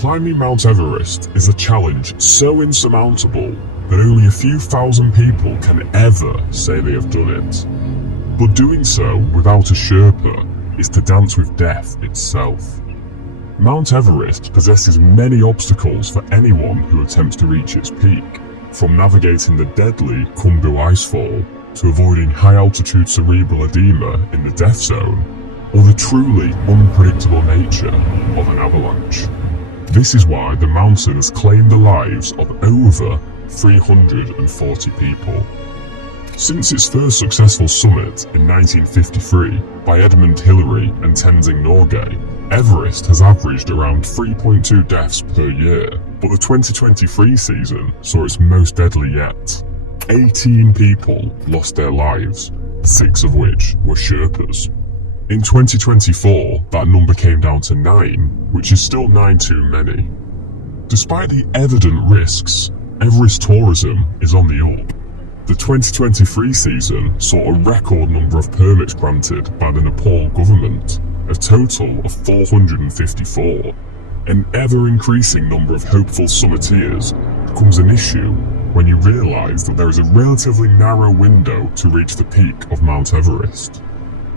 Climbing Mount Everest is a challenge so insurmountable that only a few thousand people can ever say they have done it. But doing so without a Sherpa is to dance with death itself. Mount Everest possesses many obstacles for anyone who attempts to reach its peak, from navigating the deadly Khumbu icefall to avoiding high-altitude cerebral edema in the death zone, or the truly unpredictable nature of an avalanche. This is why the mountain has claimed the lives of over 340 people. Since its first successful summit in 1953 by Edmund Hillary and Tenzing Norgay, Everest has averaged around 3.2 deaths per year, but the 2023 season saw its most deadly yet. 18 people lost their lives, 6 of which were Sherpas. In 2024, that number came down to 9, which is still 9 too many. Despite the evident risks, Everest tourism is on the up. The 2023 season saw a record number of permits granted by the Nepal government, a total of 454. An ever-increasing number of hopeful summiteers becomes an issue when you realise that there is a relatively narrow window to reach the peak of Mount Everest.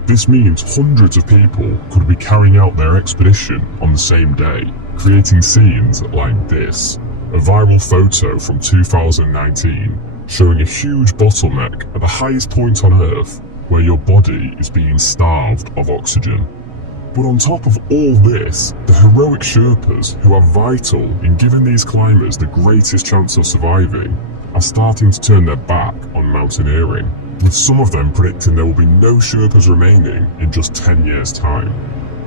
This means hundreds of people could be carrying out their expedition on the same day, creating scenes like this. A viral photo from 2019 showing a huge bottleneck at the highest point on Earth where your body is being starved of oxygen. But on top of all this, the heroic Sherpas, who are vital in giving these climbers the greatest chance of surviving, are starting to turn their back on mountaineering, with some of them predicting there will be no Sherpas remaining in just 10 years' time.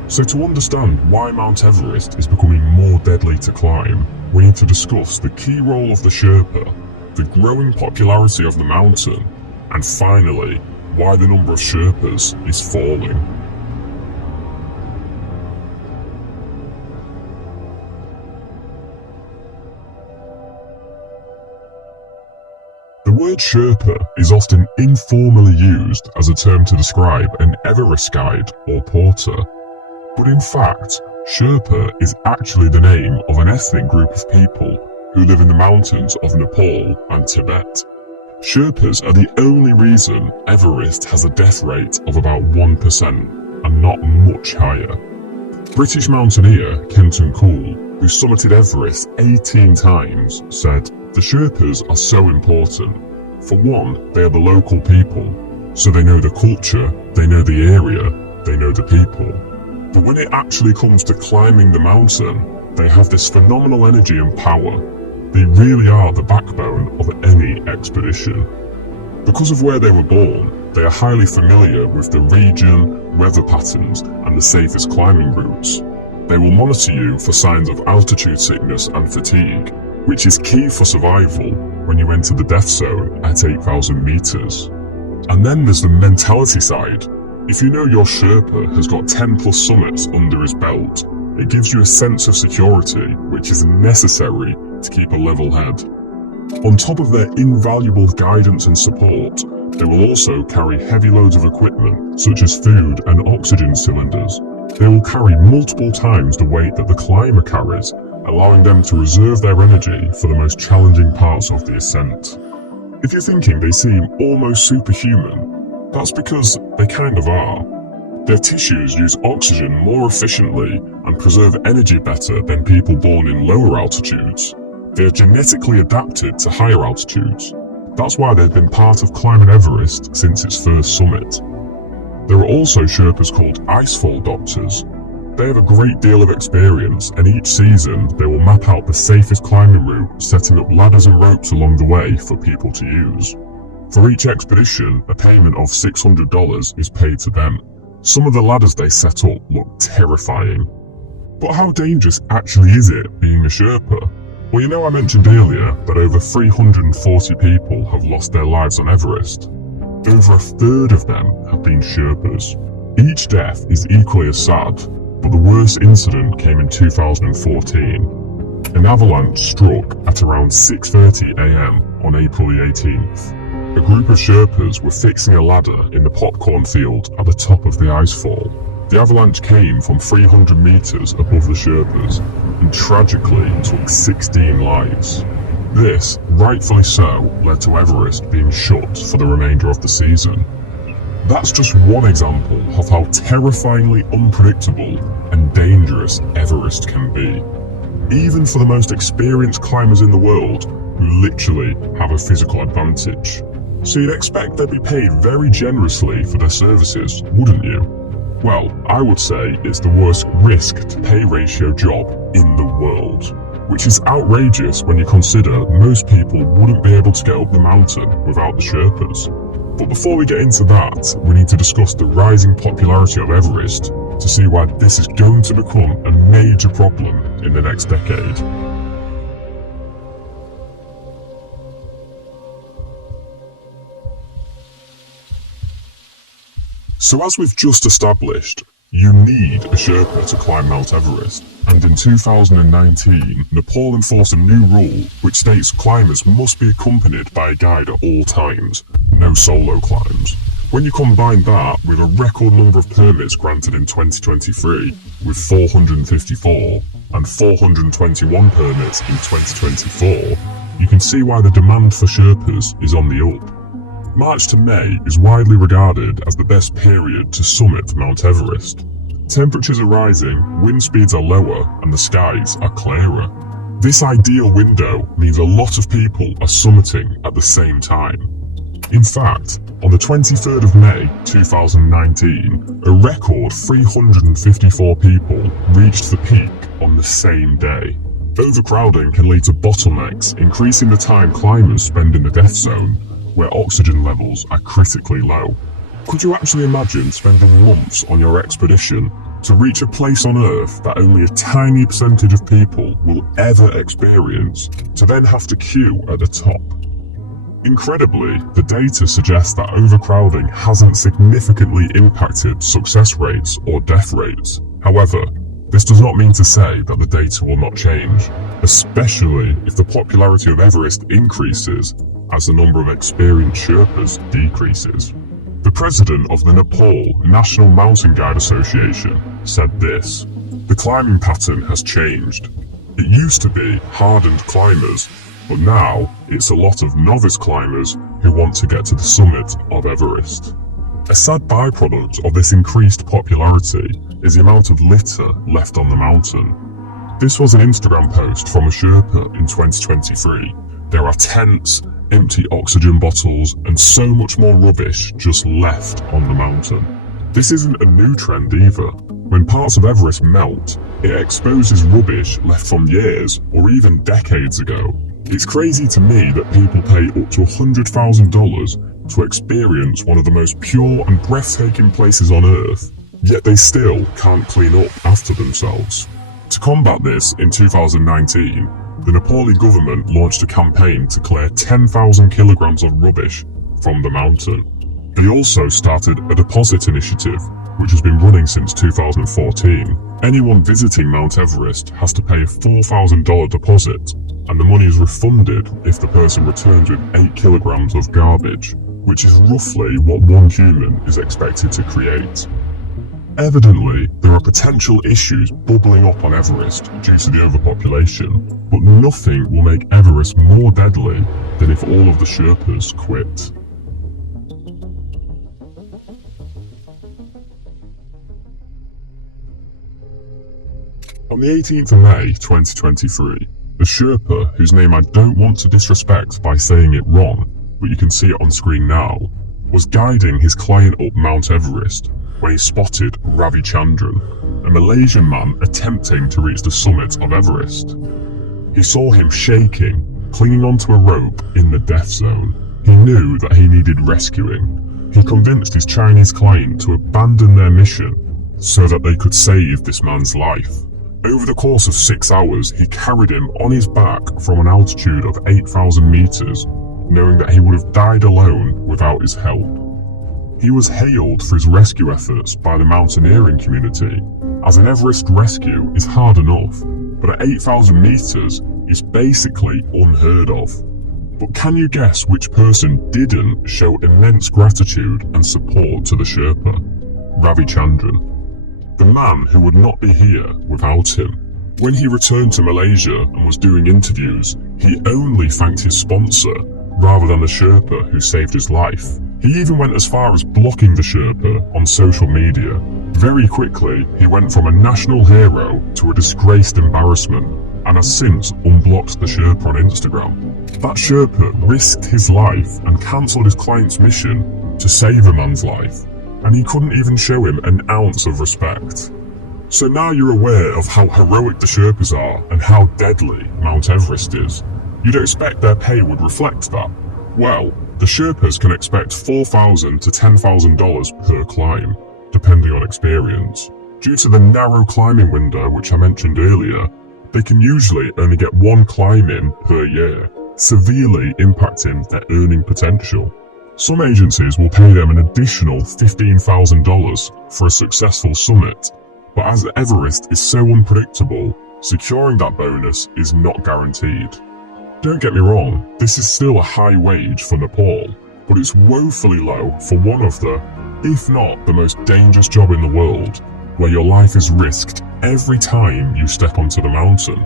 So to understand why Mount Everest is becoming more deadly to climb, we need to discuss the key role of the Sherpa, the growing popularity of the mountain, and finally, why the number of Sherpas is falling. The word Sherpa is often informally used as a term to describe an Everest guide or porter. But in fact, Sherpa is actually the name of an ethnic group of people who live in the mountains of Nepal and Tibet. Sherpas are the only reason Everest has a death rate of about 1% and not much higher. British mountaineer Kenton Cool, who summited Everest 18 times, said, "The Sherpas are so important. For one, they are the local people, so they know the culture, they know the area, they know the people. But when it actually comes to climbing the mountain, they have this phenomenal energy and power. They really are the backbone of any expedition." Because of where they were born, they are highly familiar with the region, weather patterns, and the safest climbing routes. They will monitor you for signs of altitude sickness and fatigue, which is key for survival when you enter the death zone at 8,000 meters. And then there's the mentality side. If you know your Sherpa has got 10 plus summits under his belt, it gives you a sense of security which is necessary to keep a level head. On top of their invaluable guidance and support, they will also carry heavy loads of equipment such as food and oxygen cylinders. They will carry multiple times the weight that the climber carries, allowing them to reserve their energy for the most challenging parts of the ascent. If you're thinking they seem almost superhuman, that's because they kind of are. Their tissues use oxygen more efficiently and preserve energy better than people born in lower altitudes. They are genetically adapted to higher altitudes. That's why they've been part of climbing Everest since its first summit. There are also Sherpas called icefall doctors. They have a great deal of experience, and each season they will map out the safest climbing route, setting up ladders and ropes along the way for people to use. For each expedition, a payment of $600 is paid to them. Some of the ladders they set up look terrifying. But how dangerous actually is it being a Sherpa? Well, you know, I mentioned earlier that over 340 people have lost their lives on Everest. Over a third of them have been Sherpas. Each death is equally as sad, but the worst incident came in 2014. An avalanche struck at around 6:30 AM on April the 18th. A group of Sherpas were fixing a ladder in the popcorn field at the top of the icefall. The avalanche came from 300 meters above the Sherpas and tragically took 16 lives. This, rightfully so, led to Everest being shut for the remainder of the season. That's just one example of how terrifyingly unpredictable and dangerous Everest can be, even for the most experienced climbers in the world who literally have a physical advantage. So you'd expect they'd be paid very generously for their services, wouldn't you? Well, I would say it's the worst risk-to-pay ratio job in the world, which is outrageous when you consider most people wouldn't be able to get up the mountain without the Sherpas. But before we get into that, we need to discuss the rising popularity of Everest to see why this is going to become a major problem in the next decade. So as we've just established, you need a Sherpa to climb Mount Everest, and in 2019, Nepal enforced a new rule which states climbers must be accompanied by a guide at all times, no solo climbs. When you combine that with a record number of permits granted in 2023, with 454 and 421 permits in 2024, you can see why the demand for Sherpas is on the up. March to May is widely regarded as the best period to summit Mount Everest. Temperatures are rising, wind speeds are lower, and the skies are clearer. This ideal window means a lot of people are summiting at the same time. In fact, on the 23rd of May 2019, a record 354 people reached the peak on the same day. Overcrowding can lead to bottlenecks, increasing the time climbers spend in the death zone, where oxygen levels are critically low. Could you actually imagine spending months on your expedition to reach a place on Earth that only a tiny percentage of people will ever experience, to then have to queue at the top? Incredibly, the data suggests that overcrowding hasn't significantly impacted success rates or death rates. However, this does not mean to say that the data will not change, especially if the popularity of Everest increases as the number of experienced Sherpas decreases. The president of the Nepal National Mountain Guide Association said this: "The climbing pattern has changed. It used to be hardened climbers, but now it's a lot of novice climbers who want to get to the summit of Everest." A sad byproduct of this increased popularity is the amount of litter left on the mountain. This was an Instagram post from a Sherpa in 2023. There are tents, empty oxygen bottles, and so much more rubbish just left on the mountain. This isn't a new trend either. When parts of Everest melt, it exposes rubbish left from years or even decades ago. It's crazy to me that people pay up to $100,000 to experience one of the most pure and breathtaking places on Earth, yet they still can't clean up after themselves. To combat this, in 2019, the Nepali government launched a campaign to clear 10,000 kilograms of rubbish from the mountain. They also started a deposit initiative, which has been running since 2014. Anyone visiting Mount Everest has to pay a $4,000 deposit, and the money is refunded if the person returns with 8 kilograms of garbage, which is roughly what one human is expected to create. Evidently, there are potential issues bubbling up on Everest due to the overpopulation, but nothing will make Everest more deadly than if all of the Sherpas quit. On the 18th of May 2023, a Sherpa, whose name I don't want to disrespect by saying it wrong, but you can see it on screen now, was guiding his client up Mount Everest when he spotted Ravi Chandran, a Malaysian man attempting to reach the summit of Everest. He saw him shaking, clinging onto a rope in the death zone. He knew that he needed rescuing. He convinced his Chinese client to abandon their mission so that they could save this man's life. Over the course of 6 hours, he carried him on his back from an altitude of 8,000 meters, knowing that he would have died alone without his help. He was hailed for his rescue efforts by the mountaineering community, as an Everest rescue is hard enough, but at 8,000 meters, it's basically unheard of. But can you guess which person didn't show immense gratitude and support to the Sherpa? Ravi Chandran. the man who would not be here without him. When he returned to Malaysia and was doing interviews, he only thanked his sponsor rather than the Sherpa who saved his life. He even went as far as blocking the Sherpa on social media. Very quickly, he went from a national hero to a disgraced embarrassment, and has since unblocked the Sherpa on Instagram. That Sherpa risked his life and cancelled his client's mission to save a man's life, and he couldn't even show him an ounce of respect. So now you're aware of how heroic the Sherpas are and how deadly Mount Everest is. You'd expect their pay would reflect that. Well, the Sherpas can expect $4,000 to $10,000 per climb, depending on experience. Due to the narrow climbing window which I mentioned earlier, they can usually only get one climb in per year, severely impacting their earning potential. Some agencies will pay them an additional $15,000 for a successful summit, but as Everest is so unpredictable, securing that bonus is not guaranteed. Don't get me wrong, this is still a high wage for Nepal, but it's woefully low for one of the, if not the most dangerous job in the world, where your life is risked every time you step onto the mountain.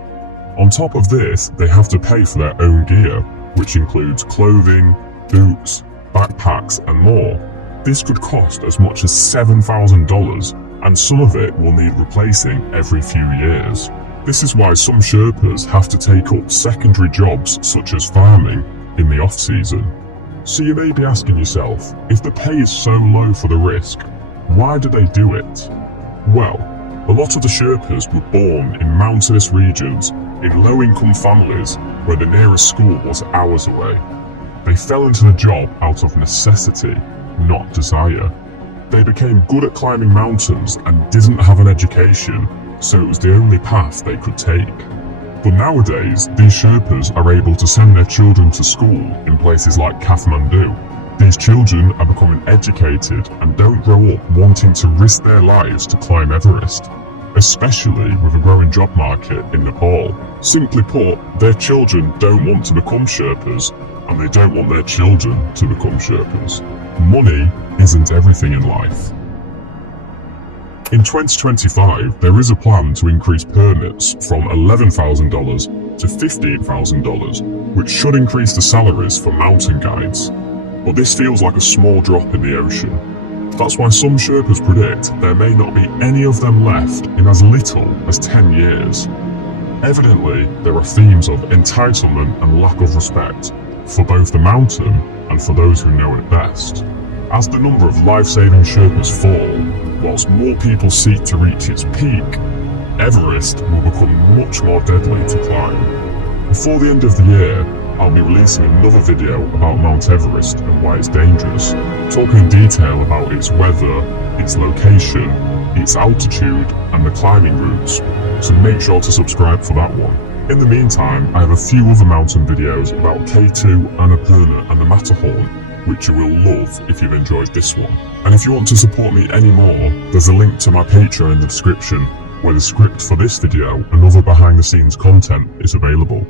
On top of this, they have to pay for their own gear, which includes clothing, boots, backpacks and more. This could cost as much as $7,000, and some of it will need replacing every few years. This is why some Sherpas have to take up secondary jobs such as farming in the off-season. So you may be asking yourself, if the pay is so low for the risk, why do they do it? Well, a lot of the Sherpas were born in mountainous regions in low-income families where the nearest school was hours away. They fell into the job out of necessity, not desire. They became good at climbing mountains and didn't have an education, so it was the only path they could take. But nowadays, these Sherpas are able to send their children to school in places like Kathmandu. These children are becoming educated and don't grow up wanting to risk their lives to climb Everest, especially with a growing job market in Nepal. Simply put, their children don't want to become Sherpas, and they don't want their children to become Sherpas. Money isn't everything in life. In 2025, there is a plan to increase permits from $11,000 to $15,000, which should increase the salaries for mountain guides. But this feels like a small drop in the ocean. That's why some Sherpas predict there may not be any of them left in as little as 10 years. Evidently, there are themes of entitlement and lack of respect for both the mountain and for those who know it best. As the number of life-saving Sherpas fall, whilst more people seek to reach its peak, Everest will become much more deadly to climb. Before the end of the year, I'll be releasing another video about Mount Everest and why it's dangerous, talking in detail about its weather, its location, its altitude, and the climbing routes, so make sure to subscribe for that one. In the meantime, I have a few other mountain videos about K2, Annapurna and the Matterhorn, which you will love if you've enjoyed this one. And if you want to support me any more, there's a link to my Patreon in the description, where the script for this video and other behind the scenes content is available.